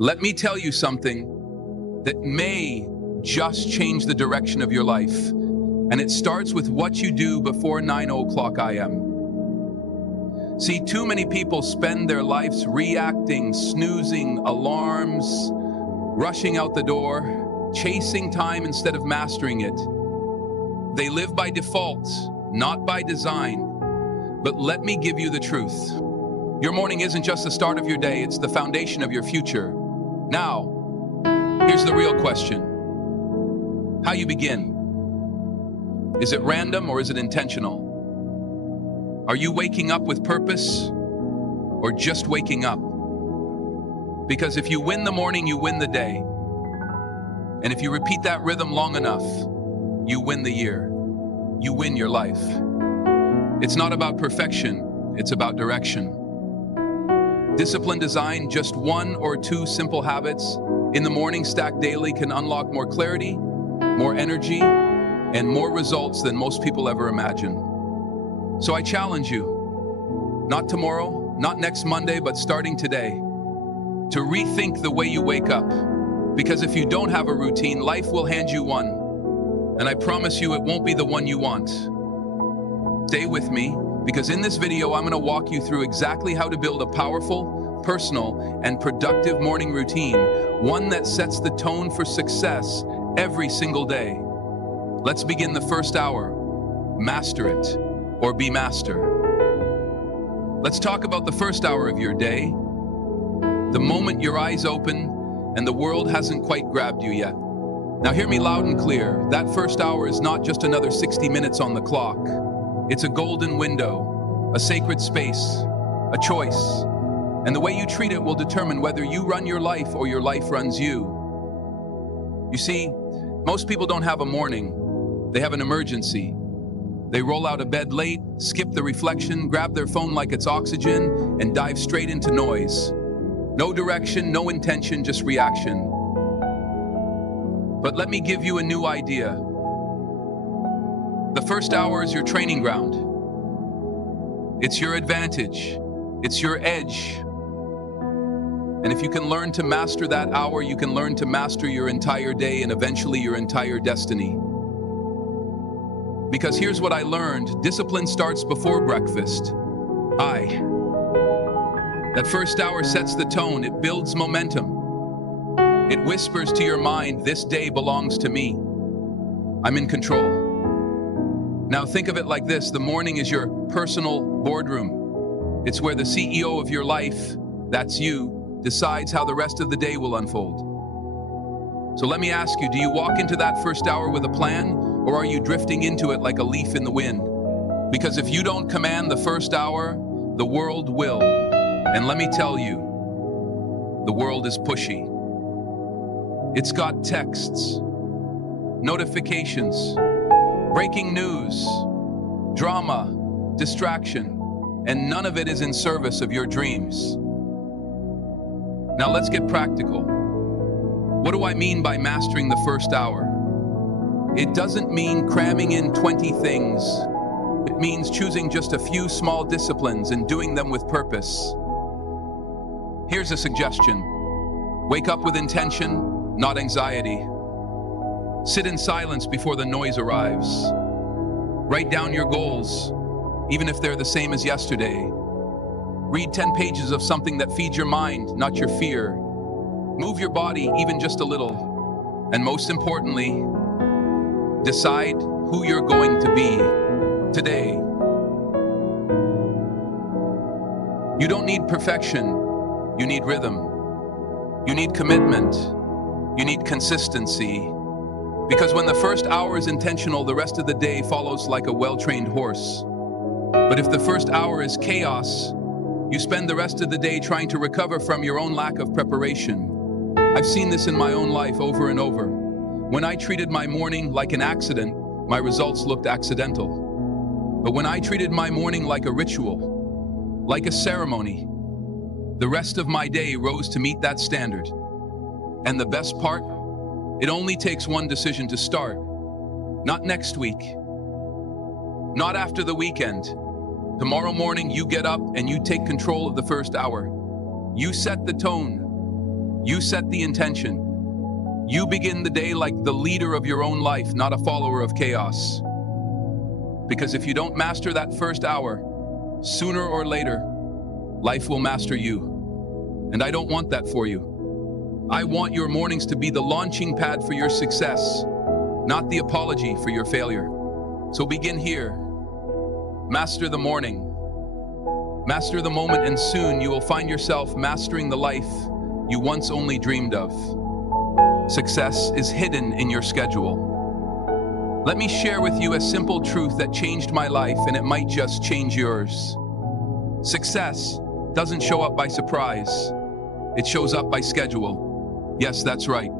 Let me tell you something that may just change the direction of your life. And it starts with what you do before 9 o'clock a.m. See, too many people spend their lives reacting, snoozing, alarms, rushing out the door, chasing time instead of mastering it. They live by default, not by design. But let me give you the truth. Your morning isn't just the start of your day, it's the foundation of your future. Now, here's the real question. How you begin. Is it random or is it intentional? Are you waking up with purpose or just waking up? Because if you win the morning, you win the day. And if you repeat that rhythm long enough, you win the year. You win your life. It's not about perfection, it's about direction. Discipline design, just 1 or 2 simple habits in the morning stacked daily can unlock more clarity, more energy, and more results than most people ever imagine. So I challenge you, not tomorrow, not next Monday, but starting today, to rethink the way you wake up. Because if you don't have a routine, life will hand you one. And I promise you it won't be the one you want. Stay with me, because in this video, I'm going to walk you through exactly how to build a powerful, personal, and productive morning routine, one that sets the tone for success every single day. Let's begin the first hour. Master it, or be master. Let's talk about the first hour of your day, the moment your eyes open and the world hasn't quite grabbed you yet. Now hear me loud and clear. That first hour is not just another 60 minutes on the clock. It's a golden window, a sacred space, a choice. And the way you treat it will determine whether you run your life or your life runs you. You see, most people don't have a morning. They have an emergency. They roll out of bed late, skip the reflection, grab their phone like it's oxygen, and dive straight into noise. No direction, no intention, just reaction. But let me give you a new idea. The first hour is your training ground. It's your advantage. It's your edge. And if you can learn to master that hour, you can learn to master your entire day and eventually your entire destiny. Because here's what I learned. Discipline starts before breakfast. That first hour sets the tone. It builds momentum. It whispers to your mind, this day belongs to me. I'm in control. Now think of it like this. The morning is your personal boardroom. It's where the CEO of your life, that's you, decides how the rest of the day will unfold. So let me ask you, do you walk into that first hour with a plan, or are you drifting into it like a leaf in the wind? Because if you don't command the first hour, the world will. And let me tell you, the world is pushy. It's got texts, notifications, breaking news, drama, distraction, and none of it is in service of your dreams. Now let's get practical. What do I mean by mastering the first hour? It doesn't mean cramming in 20 things. It means choosing just a few small disciplines and doing them with purpose. Here's a suggestion. Wake up with intention, not anxiety. Sit in silence before the noise arrives. Write down your goals, even if they're the same as yesterday. Read 10 pages of something that feeds your mind, not your fear. Move your body even just a little. And most importantly, decide who you're going to be today. You don't need perfection. You need rhythm. You need commitment. You need consistency. Because when the first hour is intentional, the rest of the day follows like a well-trained horse. But if the first hour is chaos, you spend the rest of the day trying to recover from your own lack of preparation. I've seen this in my own life over and over. When I treated my morning like an accident, my results looked accidental. But when I treated my morning like a ritual, like a ceremony, the rest of my day rose to meet that standard. And the best part? It only takes one decision to start. Not next week. Not after the weekend. Tomorrow morning, you get up and you take control of the first hour. You set the tone. You set the intention. You begin the day like the leader of your own life, not a follower of chaos. Because if you don't master that first hour, sooner or later, life will master you. And I don't want that for you. I want your mornings to be the launching pad for your success, not the apology for your failure. So begin here. Master the morning. Master the moment, and soon you will find yourself mastering the life you once only dreamed of. Success is hidden in your schedule. Let me share with you a simple truth that changed my life, and it might just change yours. Success doesn't show up by surprise. It shows up by schedule. Yes, that's right.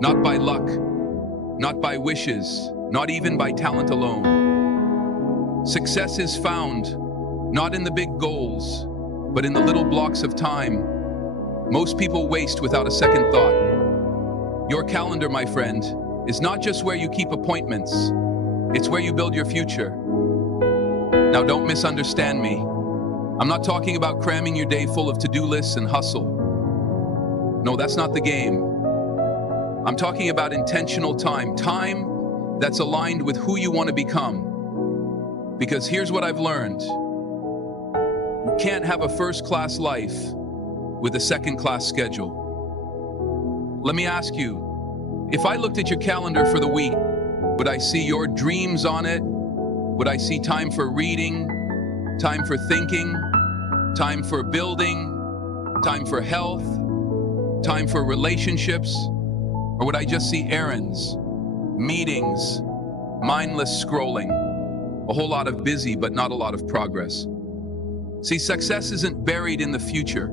Not by luck, not by wishes, not even by talent alone. Success is found not in the big goals, but in the little blocks of time most people waste without a second thought. Your calendar, my friend, is not just where you keep appointments. It's where you build your future. Now, don't misunderstand me. I'm not talking about cramming your day full of to-do lists and hustle. No, that's not the game. I'm talking about intentional time that's aligned with who you want to become. Because here's what I've learned. You can't have a first-class life with a second-class schedule. Let me ask you, if I looked at your calendar for the week, would I see your dreams on it? Would I see time for reading, time for thinking, time for building, time for health, time for relationships? Or would I just see errands, meetings, mindless scrolling, a whole lot of busy but not a lot of progress? See, success isn't buried in the future.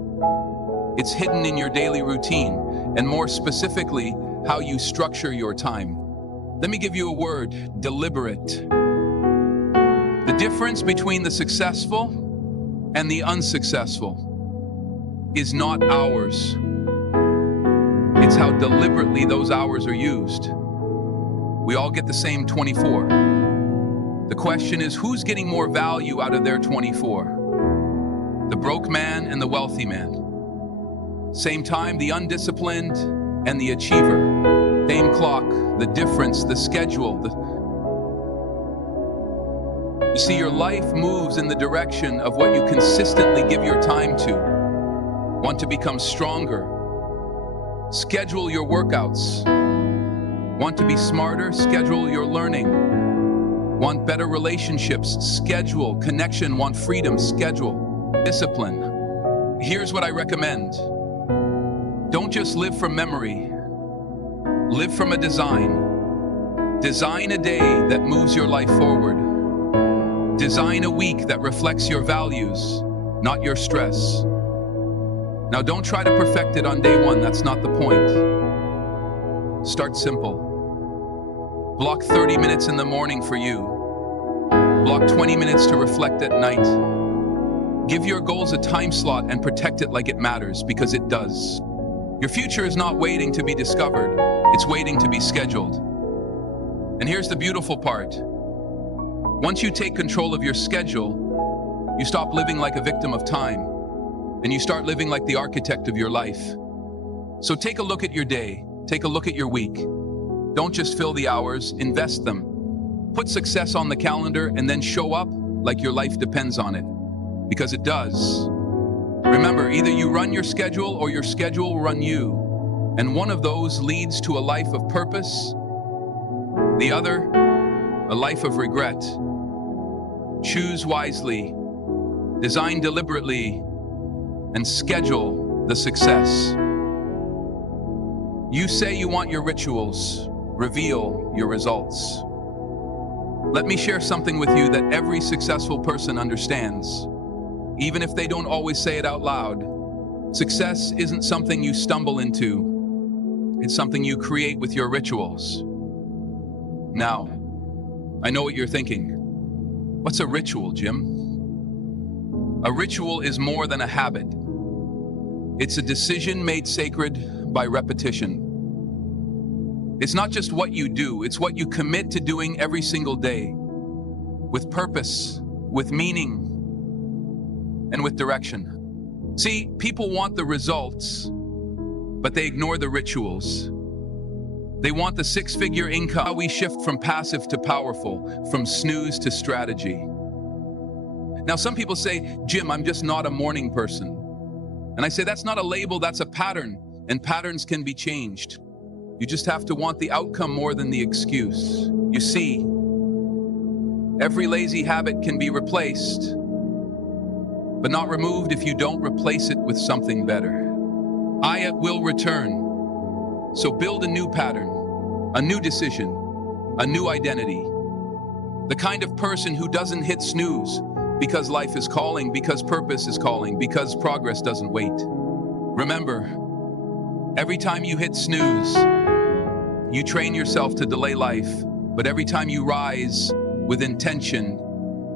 It's hidden in your daily routine, and more specifically, how you structure your time. Let me give you a word: deliberate. The difference between the successful and the unsuccessful is not hours. It's how deliberately those hours are used. We all get the same 24. The question is, who's getting more value out of their 24? The broke man and the wealthy man. Same time, the undisciplined and the achiever. Same clock, the difference, the schedule. You see, your life moves in the direction of what you consistently give your time to. Want to become stronger? Schedule your workouts. Want to be smarter? Schedule your learning. Want better relationships? Schedule. Connection. Want freedom? Schedule. Discipline. Here's what I recommend. Don't just live from memory. Live from a design. Design a day that moves your life forward. Design a week that reflects your values, not your stress. Now, don't try to perfect it on day one. That's not the point. Start simple. Block 30 minutes in the morning for you. Block 20 minutes to reflect at night. Give your goals a time slot and protect it like it matters, because it does. Your future is not waiting to be discovered. It's waiting to be scheduled. And here's the beautiful part. Once you take control of your schedule, you stop living like a victim of time, and you start living like the architect of your life. So take a look at your day. Take a look at your week. Don't just fill the hours, invest them. Put success on the calendar and then show up like your life depends on it, because it does. Remember, either you run your schedule or your schedule will run you. And one of those leads to a life of purpose, the other, a life of regret. Choose wisely, design deliberately, and schedule the success. You say you want your rituals, reveal your results. Let me share something with you that every successful person understands, even if they don't always say it out loud. Success isn't something you stumble into. It's something you create with your rituals. Now, I know what you're thinking. What's a ritual, Jim? A ritual is more than a habit. It's a decision made sacred by repetition. It's not just what you do, it's what you commit to doing every single day, with purpose, with meaning, and with direction. See, people want the results, but they ignore the rituals. They want the six-figure income. How we shift from passive to powerful, from snooze to strategy. Now, some people say, Jim, I'm just not a morning person. And I say, that's not a label, that's a pattern, and patterns can be changed. You just have to want the outcome more than the excuse. You see, every lazy habit can be replaced, but not removed if you don't replace it with something better. I will return. So build a new pattern, a new decision, a new identity. The kind of person who doesn't hit snooze because life is calling, because purpose is calling, because progress doesn't wait. Remember, every time you hit snooze, you train yourself to delay life, but every time you rise with intention,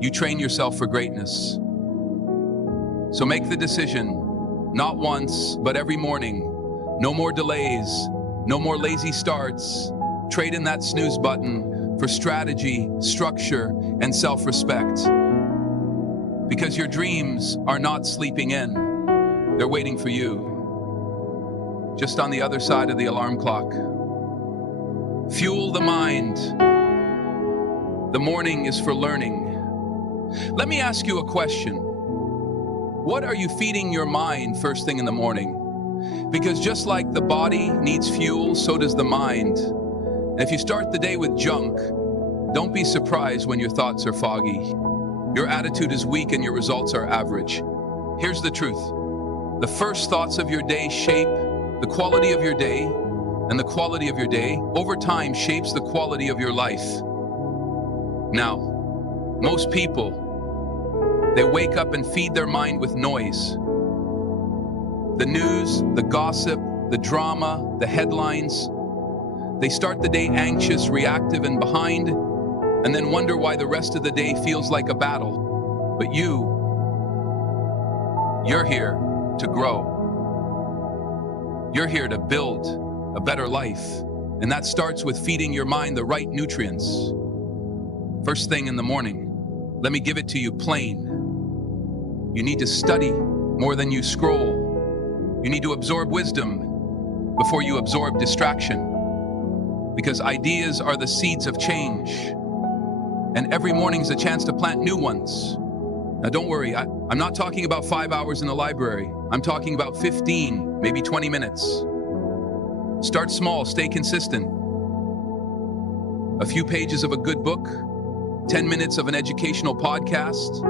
you train yourself for greatness. So make the decision, not once, but every morning. No more delays, no more lazy starts. Trade in that snooze button for strategy, structure, and self-respect. Because your dreams are not sleeping in. They're waiting for you. Just on the other side of the alarm clock. Fuel the mind. The morning is for learning. Let me ask you a question. What are you feeding your mind first thing in the morning? Because just like the body needs fuel, so does the mind. And if you start the day with junk, don't be surprised when your thoughts are foggy. Your attitude is weak and your results are average. Here's the truth. The first thoughts of your day shape the quality of your day, and the quality of your day over time shapes the quality of your life. Now, most people, they wake up and feed their mind with noise. The news, the gossip, the drama, the headlines. They start the day anxious, reactive, and behind, and then wonder why the rest of the day feels like a battle. But you're here to grow. You're here to build a better life. And that starts with feeding your mind the right nutrients. First thing in the morning, let me give it to you plain. You need to study more than you scroll. You need to absorb wisdom before you absorb distraction. Because ideas are the seeds of change. And every morning is a chance to plant new ones. Now don't worry, I'm not talking about 5 hours in the library. I'm talking about 15, maybe 20 minutes. Start small, stay consistent. A few pages of a good book, 10 minutes of an educational podcast,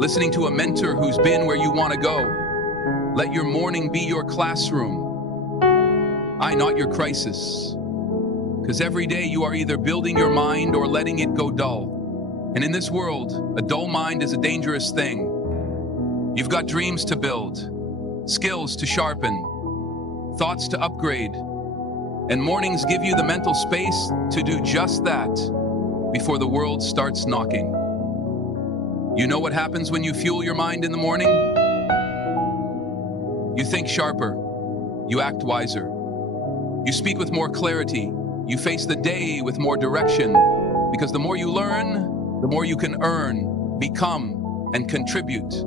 listening to a mentor who's been where you want to go. Let your morning be your classroom. Not your crisis. Because every day you are either building your mind or letting it go dull. And in this world, a dull mind is a dangerous thing. You've got dreams to build, skills to sharpen, thoughts to upgrade, and mornings give you the mental space to do just that before the world starts knocking. You know what happens when you fuel your mind in the morning? You think sharper, you act wiser, you speak with more clarity, you face the day with more direction, because the more you learn, the more you can earn, become, and contribute.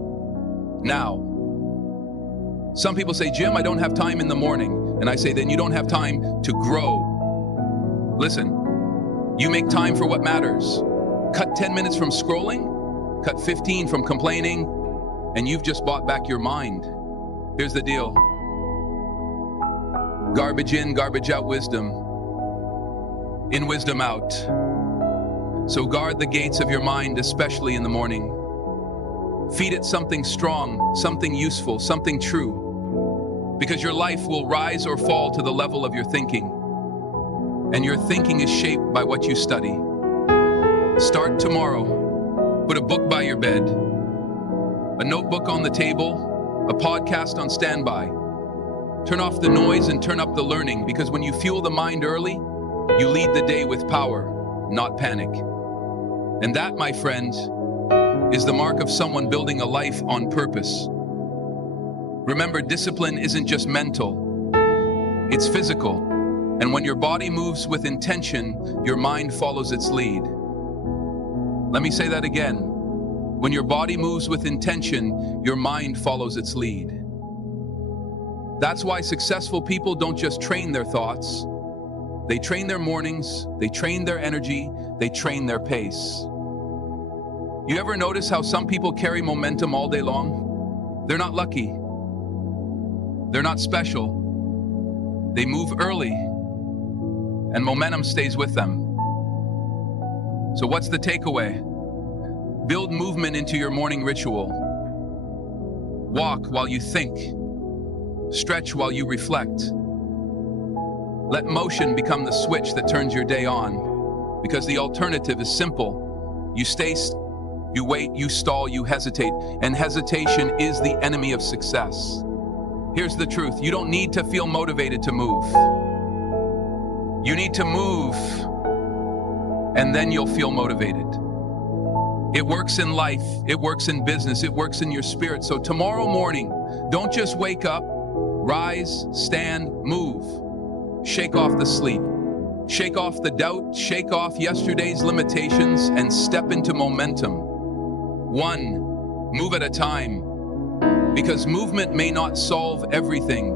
Now, some people say, Jim, I don't have time in the morning. And I say, then you don't have time to grow. Listen, you make time for what matters. Cut 10 minutes from scrolling, cut 15 from complaining, and you've just bought back your mind. Here's the deal. Garbage in, garbage out wisdom. In, wisdom out. So guard the gates of your mind, especially in the morning. Feed it something strong, something useful, something true. Because your life will rise or fall to the level of your thinking. And your thinking is shaped by what you study. Start tomorrow. Put a book by your bed, a notebook on the table, a podcast on standby. Turn off the noise and turn up the learning, because when you fuel the mind early, you lead the day with power, not panic. And that, my friend, is the mark of someone building a life on purpose. Remember, discipline isn't just mental, it's physical. And when your body moves with intention, your mind follows its lead. Let me say that again. When your body moves with intention, your mind follows its lead. That's why successful people don't just train their thoughts. They train their mornings, they train their energy, they train their pace. You ever notice how some people carry momentum all day long? They're not lucky. They're not special. They move early, and momentum stays with them. So what's the takeaway? Build movement into your morning ritual. Walk while you think. Stretch while you reflect. Let motion become the switch that turns your day on, because the alternative is simple. You stay, you wait, you stall, you hesitate, and hesitation is the enemy of success. Here's the truth. You don't need to feel motivated to move. You need to move, and then you'll feel motivated. It works in life, it works in business, it works in your spirit. So tomorrow morning, don't just wake up, rise, stand, move. Shake off the sleep. Shake off the doubt, shake off yesterday's limitations, and step into momentum. One move at a time. Because movement may not solve everything,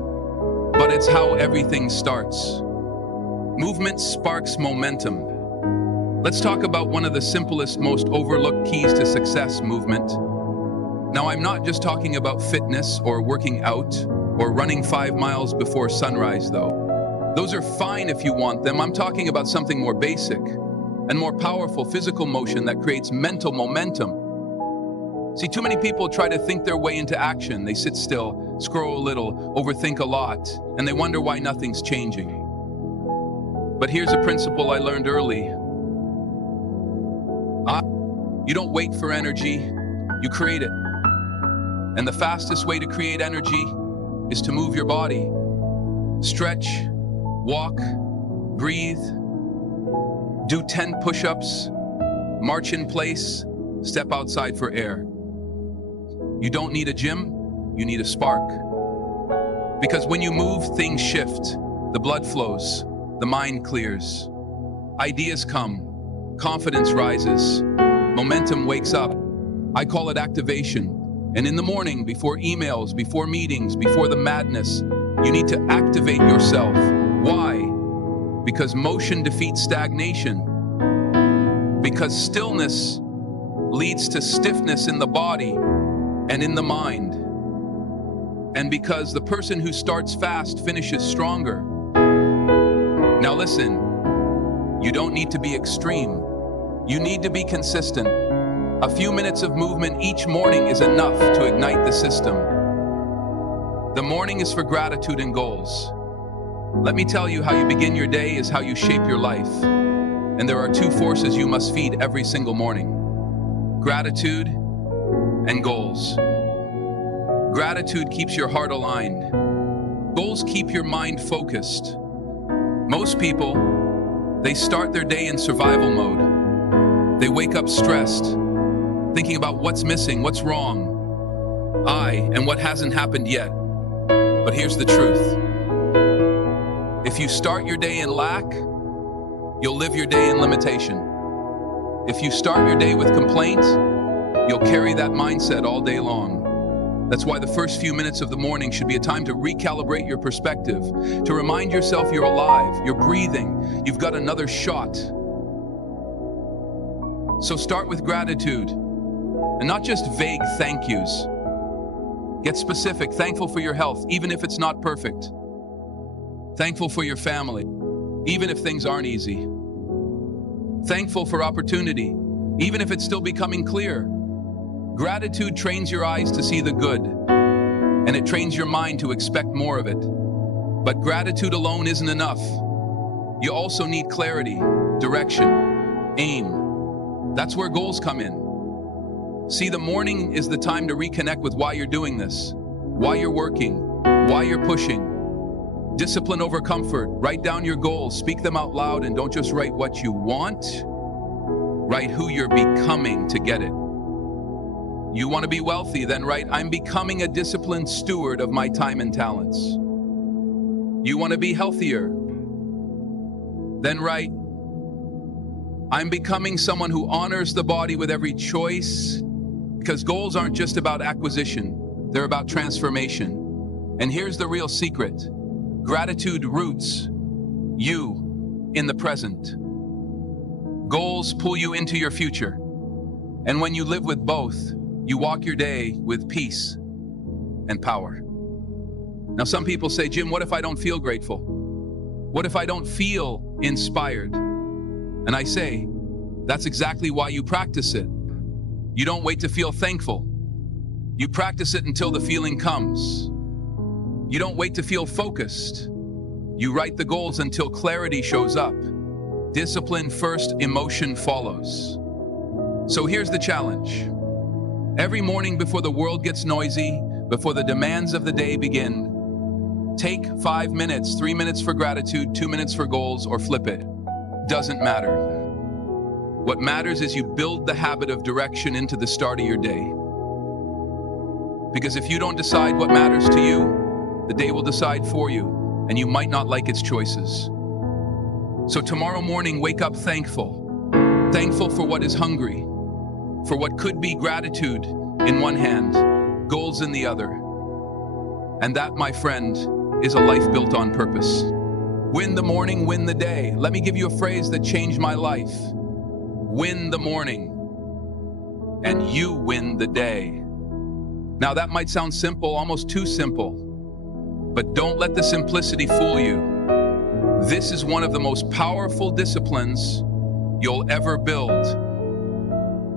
but it's how everything starts. Movement sparks momentum. Let's talk about one of the simplest, most overlooked keys to success: movement. Now, I'm not just talking about fitness or working out or running 5 miles before sunrise, though. Those are fine if you want them. I'm talking about something more basic and more powerful: physical motion that creates mental momentum. See, too many people try to think their way into action. They sit still, scroll a little, overthink a lot, and they wonder why nothing's changing. But here's a principle I learned early. You don't wait for energy, you create it. And the fastest way to create energy is to move your body. Stretch, walk, breathe, do 10 push-ups, march in place, step outside for air. You don't need a gym, you need a spark. Because when you move, things shift, the blood flows, the mind clears, ideas come, confidence rises, momentum wakes up. I call it activation. And in the morning, before emails, before meetings, before the madness, you need to activate yourself. Why? Because motion defeats stagnation. Because stillness leads to stiffness in the body and in the mind. And because the person who starts fast finishes stronger. Now listen, you don't need to be extreme. You need to be consistent. A few minutes of movement each morning is enough to ignite the system. The morning is for gratitude and goals. Let me tell you, how you begin your day is how you shape your life. And there are 2 forces you must feed every single morning: gratitude and goals. Gratitude keeps your heart aligned. Goals keep your mind focused. Most people, they start their day in survival mode. They wake up stressed, thinking about what's missing, what's wrong, and what hasn't happened yet. But here's the truth. If you start your day in lack, you'll live your day in limitation. If you start your day with complaint, you'll carry that mindset all day long. That's why the first few minutes of the morning should be a time to recalibrate your perspective, to remind yourself you're alive, you're breathing, you've got another shot. So start with gratitude, and not just vague thank yous. Get specific, thankful for your health, even if it's not perfect. Thankful for your family, even if things aren't easy. Thankful for opportunity, even if it's still becoming clear. Gratitude trains your eyes to see the good, and it trains your mind to expect more of it. But gratitude alone isn't enough. You also need clarity, direction, aim. That's where goals come in. See, the morning is the time to reconnect with why you're doing this, why you're working, why you're pushing. Discipline over comfort. Write down your goals, speak them out loud, and don't just write what you want. Write who you're becoming to get it. You want to be wealthy, then write, I'm becoming a disciplined steward of my time and talents. You want to be healthier, then write, I'm becoming someone who honors the body with every choice. Because goals aren't just about acquisition, they're about transformation. And here's the real secret. Gratitude roots you in the present. Goals pull you into your future. And when you live with both, you walk your day with peace and power. Now, some people say, Jim, what if I don't feel grateful? What if I don't feel inspired? And I say, that's exactly why you practice it. You don't wait to feel thankful. You practice it until the feeling comes. You don't wait to feel focused. You write the goals until clarity shows up. Discipline first, emotion follows. So here's the challenge. Every morning before the world gets noisy, before the demands of the day begin, take 5 minutes, 3 minutes for gratitude, 2 minutes for goals, or flip it. Doesn't matter. What matters is you build the habit of direction into the start of your day. Because if you don't decide what matters to you, the day will decide for you, and you might not like its choices. So tomorrow morning, wake up thankful. Thankful for what is hungry, for what could be gratitude in one hand, goals in the other. And that, my friend, is a life built on purpose. Win the morning, win the day. Let me give you a phrase that changed my life. Win the morning, and you win the day. Now that might sound simple, almost too simple, but don't let the simplicity fool you. This is one of the most powerful disciplines you'll ever build.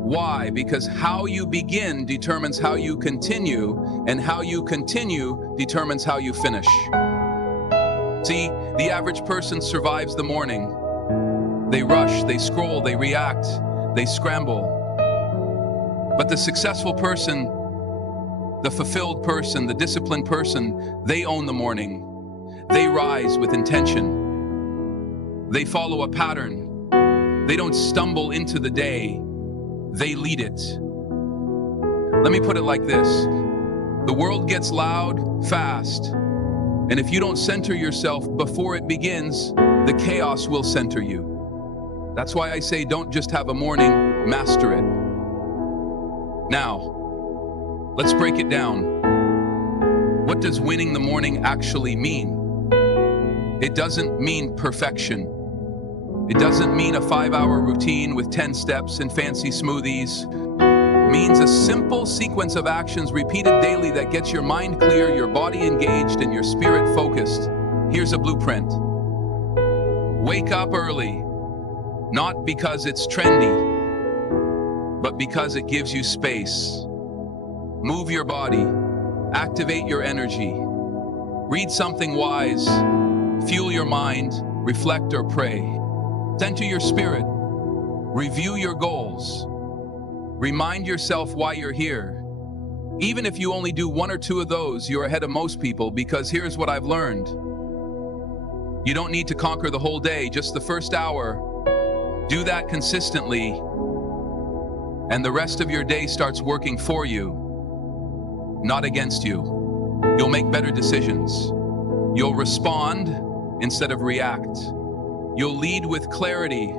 Why? Because how you begin determines how you continue, and how you continue determines how you finish. See, the average person survives the morning. They rush, they scroll, they react, they scramble. But the successful person, the fulfilled person, the disciplined person, they own the morning. They rise with intention. They follow a pattern. They don't stumble into the day. They lead it. Let me put it like this. The world gets loud, fast. And if you don't center yourself before it begins, the chaos will center you. That's why I say don't just have a morning, master it. Now, let's break it down. What does winning the morning actually mean? It doesn't mean perfection. It doesn't mean a 5-hour routine with 10 steps and fancy smoothies. It means a simple sequence of actions repeated daily that gets your mind clear, your body engaged, and your spirit focused. Here's a blueprint. Wake up early, not because it's trendy, but because it gives you space. Move your body, activate your energy, read something wise, fuel your mind, reflect or pray. Center your spirit, review your goals, remind yourself why you're here. Even if you only do 1 or 2 of those, you're ahead of most people, because here's what I've learned. You don't need to conquer the whole day, just the first hour. Do that consistently, and the rest of your day starts working for you, not against you. You'll make better decisions. You'll respond instead of react. You'll lead with clarity,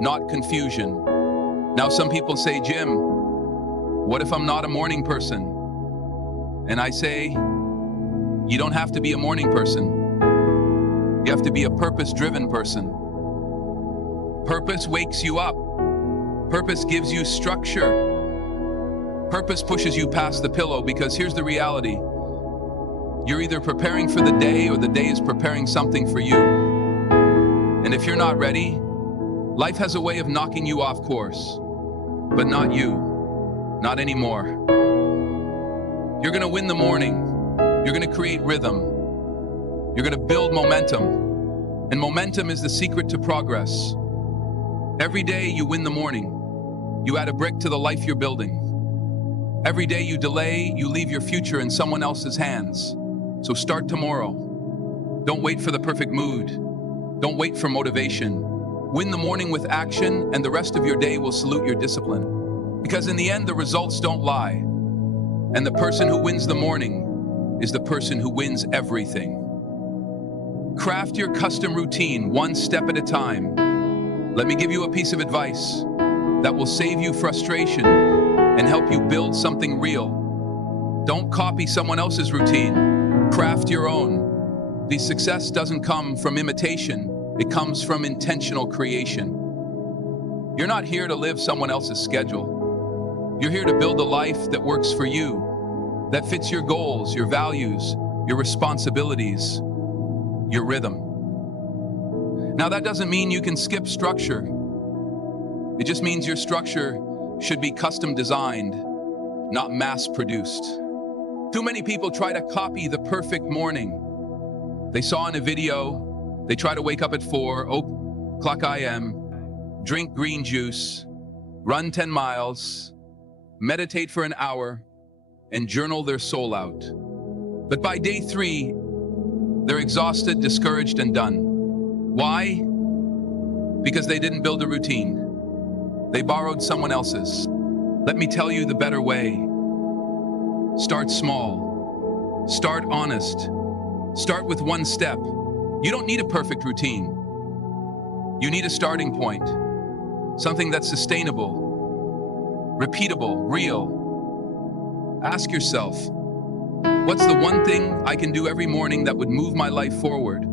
not confusion. Now, some people say, Jim, what if I'm not a morning person? And I say, you don't have to be a morning person. You have to be a purpose-driven person. Purpose wakes you up. Purpose gives you structure. Purpose pushes you past the pillow, because here's the reality. You're either preparing for the day or the day is preparing something for you. And if you're not ready, life has a way of knocking you off course, but not you, not anymore. You're gonna win the morning. You're gonna create rhythm. You're gonna build momentum. And momentum is the secret to progress. Every day you win the morning. You add a brick to the life you're building. Every day you delay, you leave your future in someone else's hands. So start tomorrow. Don't wait for the perfect mood. Don't wait for motivation. Win the morning with action, and the rest of your day will salute your discipline. Because in the end, the results don't lie. And the person who wins the morning is the person who wins everything. Craft your custom routine one step at a time. Let me give you a piece of advice that will save you frustration and help you build something real. Don't copy someone else's routine. Craft your own. The success doesn't come from imitation, it comes from intentional creation. You're not here to live someone else's schedule. You're here to build a life that works for you, that fits your goals, your values, your responsibilities, your rhythm. Now, that doesn't mean you can skip structure. It just means your structure should be custom designed, not mass produced. Too many people try to copy the perfect morning they saw in a video. They try to wake up at 4:00 a.m., drink green juice, run 10 miles, meditate for an hour, and journal their soul out. But by day 3, they're exhausted, discouraged, and done. Why? Because they didn't build a routine. They borrowed someone else's. Let me tell you the better way. Start small. Start honest. Start with one step. You don't need a perfect routine. You need a starting point. Something that's sustainable, repeatable, real. Ask yourself, what's the one thing I can do every morning that would move my life forward?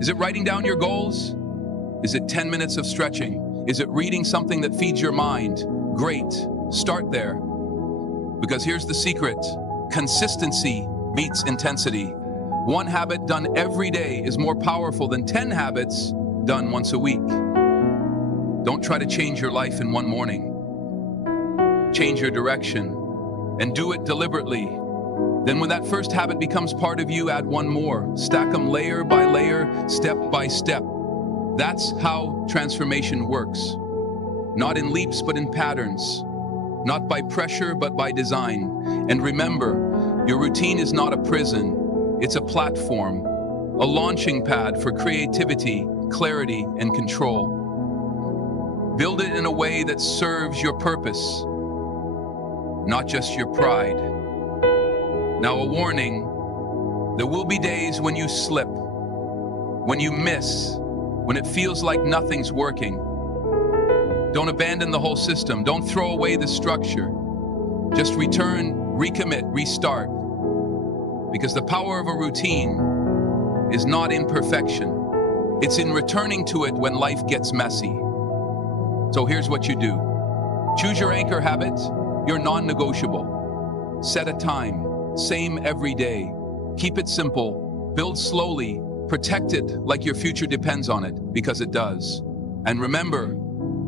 Is it writing down your goals? Is it 10 minutes of stretching? Is it reading something that feeds your mind? Great. Start there. Because here's the secret. Consistency beats intensity. One habit done every day is more powerful than 10 habits done once a week. Don't try to change your life in one morning. Change your direction and do it deliberately. Then when that first habit becomes part of you, add one more. Stack them layer by layer, step by step. That's how transformation works. Not in leaps, but in patterns. Not by pressure, but by design. And remember, your routine is not a prison. It's a platform, a launching pad for creativity, clarity, and control. Build it in a way that serves your purpose, not just your pride. Now, a warning, there will be days when you slip, when you miss, when it feels like nothing's working. Don't abandon the whole system. Don't throw away the structure. Just return, recommit, restart. Because the power of a routine is not in perfection. It's in returning to it when life gets messy. So here's what you do. Choose your anchor habit, your non-negotiable. Set a time, same every day. Keep it simple, build slowly, protect it like your future depends on it, because it does. And remember,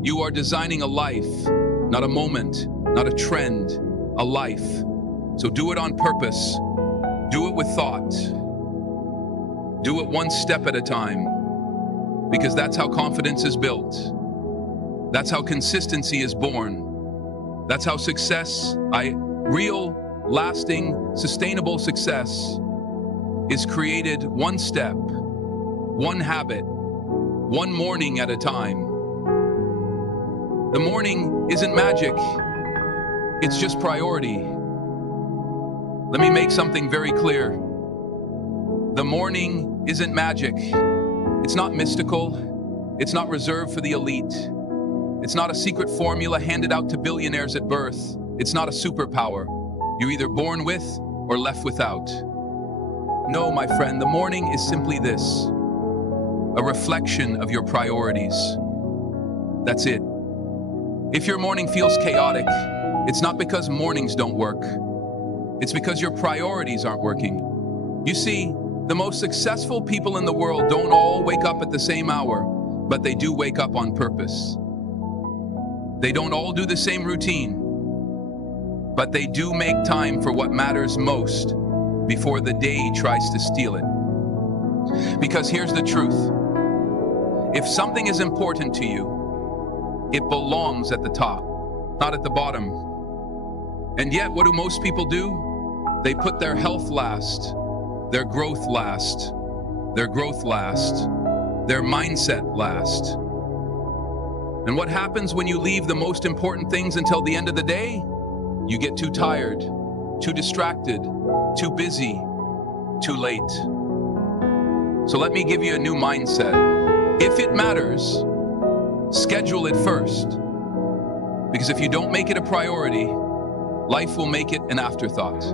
you are designing a life, not a moment, not a trend, a life. So do it on purpose. Do it with thought. Do it one step at a time, because that's how confidence is built. That's how consistency is born. That's how success, real, lasting, sustainable success is created one step, one habit, one morning at a time. The morning isn't magic, it's just priority. Let me make something very clear. The morning isn't magic. It's not mystical. It's not reserved for the elite. It's not a secret formula handed out to billionaires at birth. It's not a superpower. You're either born with or left without. No, my friend, the morning is simply this, a reflection of your priorities. That's it. If your morning feels chaotic, it's not because mornings don't work. It's because your priorities aren't working. You see, the most successful people in the world don't all wake up at the same hour, but they do wake up on purpose. They don't all do the same routine, but they do make time for what matters most before the day tries to steal it. Because here's the truth. If something is important to you, it belongs at the top, not at the bottom. And yet, what do most people do? They put their health last, their growth last, their mindset last. And what happens when you leave the most important things until the end of the day? You get too tired, too distracted, too busy, too late. So let me give you a new mindset. If it matters, schedule it first. Because if you don't make it a priority, life will make it an afterthought.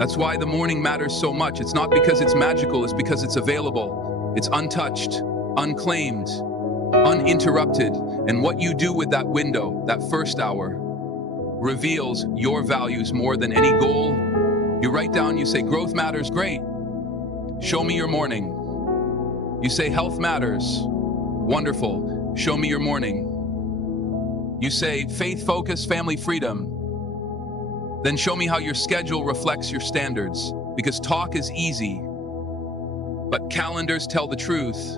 That's why the morning matters so much. It's not because it's magical, it's because it's available. It's untouched, unclaimed, uninterrupted. And what you do with that window, that first hour, reveals your values more than any goal. You write down, you say, growth matters, great. Show me your morning. You say, health matters, wonderful. Show me your morning. You say, faith, focus, family, freedom. Then show me how your schedule reflects your standards. Because talk is easy, but calendars tell the truth.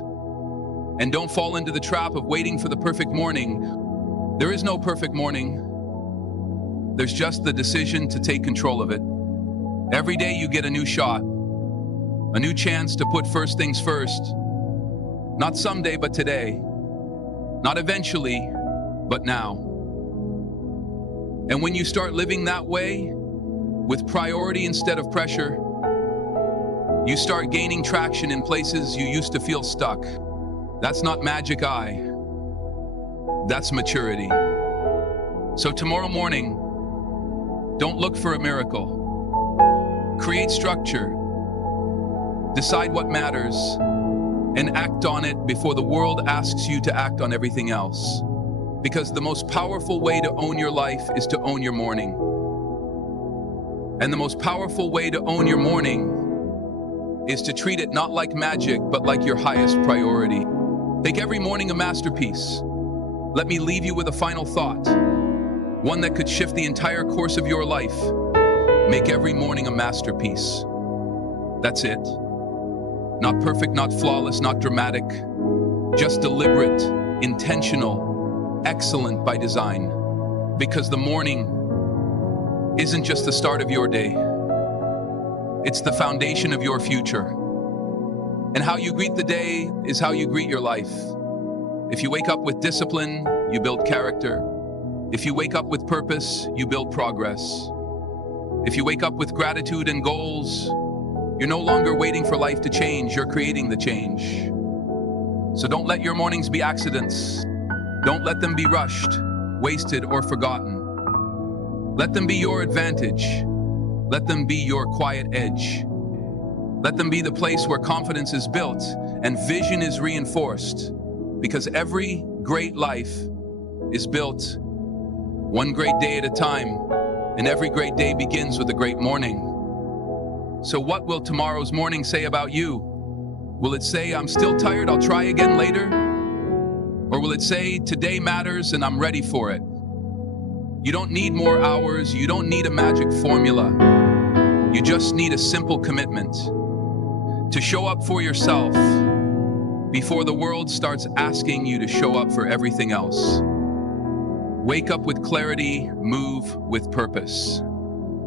And don't fall into the trap of waiting for the perfect morning. There is no perfect morning. There's just the decision to take control of it. Every day you get a new shot, a new chance to put first things first. Not someday, but today. Not eventually, but now. And when you start living that way, with priority instead of pressure, you start gaining traction in places you used to feel stuck. That's not magic eye. That's maturity. So tomorrow morning, don't look for a miracle. Create structure. Decide what matters and act on it before the world asks you to act on everything else. Because the most powerful way to own your life is to own your morning. And the most powerful way to own your morning is to treat it not like magic, but like your highest priority. Make every morning a masterpiece. Let me leave you with a final thought, one that could shift the entire course of your life. Make every morning a masterpiece. That's it. Not perfect, not flawless, not dramatic, just deliberate, intentional, excellent by design. Because the morning isn't just the start of your day. It's the foundation of your future. And how you greet the day is how you greet your life. If you wake up with discipline, you build character. If you wake up with purpose, you build progress. If you wake up with gratitude and goals, you're no longer waiting for life to change, you're creating the change. So don't let your mornings be accidents. Don't let them be rushed, wasted, or forgotten. Let them be your advantage. Let them be your quiet edge. Let them be the place where confidence is built and vision is reinforced. Because every great life is built one great day at a time, and every great day begins with a great morning. So what will tomorrow's morning say about you? Will it say, I'm still tired, I'll try again later? Or will it say, today matters and I'm ready for it? You don't need more hours, you don't need a magic formula. You just need a simple commitment to show up for yourself before the world starts asking you to show up for everything else. Wake up with clarity, move with purpose.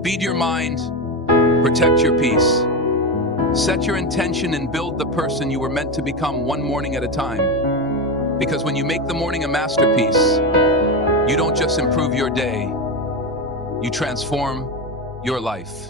Feed your mind, protect your peace. Set your intention and build the person you were meant to become one morning at a time. Because when you make the morning a masterpiece, you don't just improve your day, you transform your life.